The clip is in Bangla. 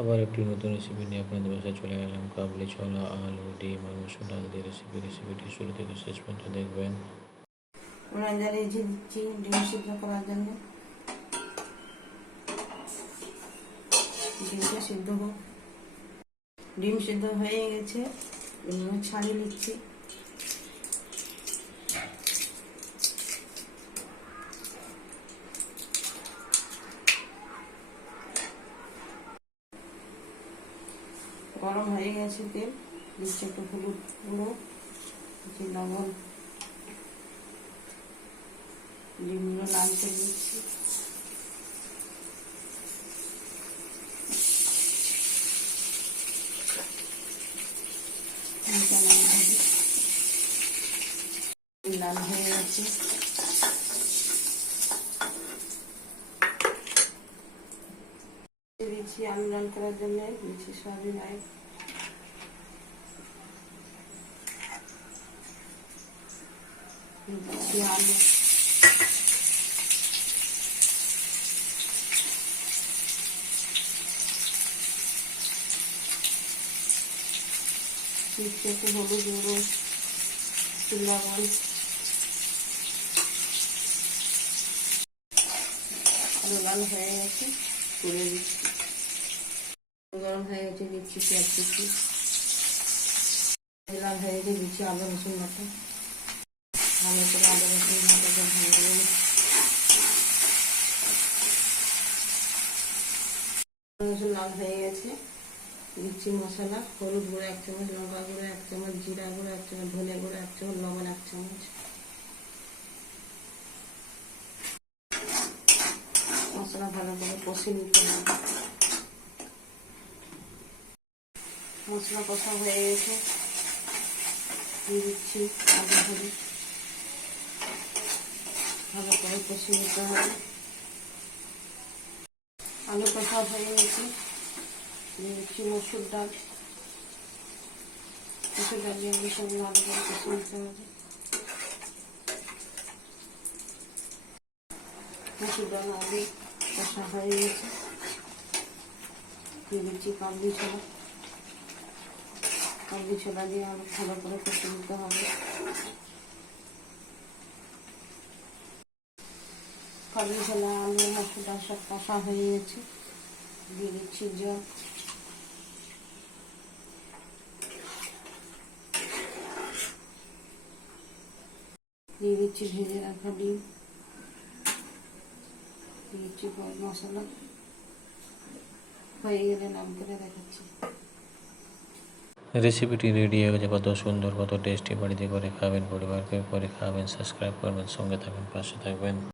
আবার একটি নতুন রেসিপি নিয়ে আপনাদের বাসায় চলে গেলাম। কাবলি ছোলা, আলু, ডিম আর মসুর ডাল দিয়ে রেসিপি রেসিপিটি শুরু থেকে শেষ পর্যন্ত দেখবেন। ডিম সিদ্ধ ডিমটা সিদ্ধ ডিম সিদ্ধ হয়ে গেছে ছাড়িয়ে নিচ্ছি। গরম হয়ে গেছে তেল। দিচ্ছি একটু হলুদ গুঁড়ো দিচ্ছি লবণ ডিমগুলো লাল করে দিচ্ছি। লাল হবে। ডিম লাল হয়ে গেছে দিচ্ছি আলু রান করার জন্য দিচ্ছি সয়াবিন অয়েল দিচ্ছি আলু। একটু হলুদ হয়ে গেছে, তুলে দিচ্ছি। হয়ে গেছে দিচ্ছি পেঁয়াজ কুচি। লাল হয়ে গেছে দিচ্ছি আদা রসুন বাটা। ভালো করে আদা রসুন বাটাটা রসুন লাল হয়ে গেছে। দিচ্ছি মশলা, হলুদ গুঁড়ো এক চামচ, লঙ্কা গুঁড়ো এক চামচ, জিরা গুঁড়ো এক চামচ ধনে গুঁড়ো এক চামচ, লবণ এক চামচ। মশলা ভালো করে কষে নিতে হবে। মশলা কষা হয়ে গেছে। দিয়ে দিচ্ছি আলু ভাজি ভালো করে কষে নিতে হবে। আলু কষা হয়ে গেছে। দিয়ে দিচ্ছি মসুর ডাল। মসুর ডাল দিয়ে আমি সব ভালো করে কষে নিতে হবে। মসুর ডাল আলু কষা হয়ে গেছে। দিয়ে দিচ্ছি কাবলি ছোলা কাবলি ছোলা দিয়ে আলু ভালো করে কষে নিতে হবে। কাবলি ছোলা, আলু ডাল সব কষা হয়ে গেছে। দিয়ে দিচ্ছি জল। দিয়ে দিচ্ছি ভেজে রাখা ডিম। দিচ্ছি মশলা। হয়ে গেলে নাম করে দেখাচ্ছি। রেসিপিটি রেডি হয়ে গেছে। কত সুন্দর, কত টেস্টি বাড়িতে করে খাবেন, পরিবারকে করে খাবেন সাবস্ক্রাইব করবেন, সঙ্গে থাকবেন, পাশে থাকবেন।